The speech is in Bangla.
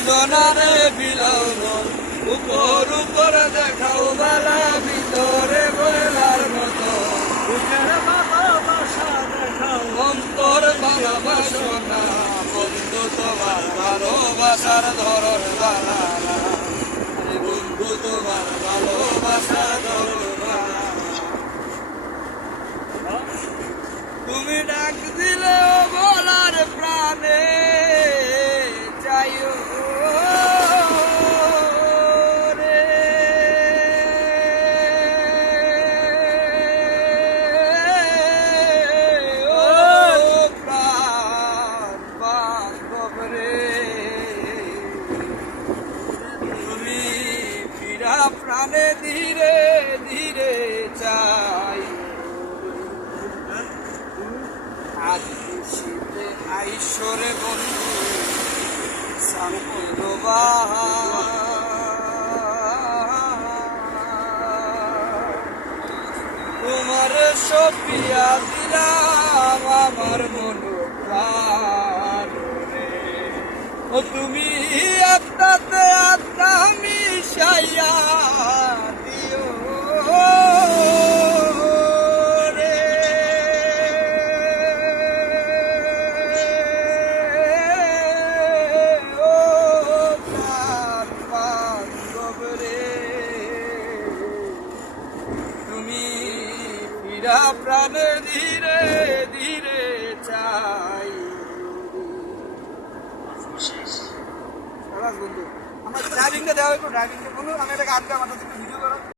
জনারে বিলাও মন উপর উপর দেখাও বেলা ভিতরে গোয়েলার মতো বুকের ভালোবাসা দেখাও অন্তর ভালোবাসো না বন্ধু তোমার ভালোবাসার ধরন বালা আরে বন্ধু তোমার ভালোবাসার ধরন বালা তুমি ডাক দিলেও বলার প্রাণে যাইও রে ও প্রাণ বান্ধব রে তুমি ফিরা প্রাণে ধীরে ধীরে চাই আজ শীতে আইসরে বন্ধু শান্তির তোমার সপিয়া দিলাম আমার মন প্রাণ রে ও তুমি আত্মাতে আত্মা মিশাইয়া দিও তুমি ফিরা প্রাণে ধীরে ধীরে চাই বন্ধু আমার ড্রাইভিংটা দেওয়া একটু ড্রাইভিংটা বলুন আমি একটা গান আমার ভিডিও করো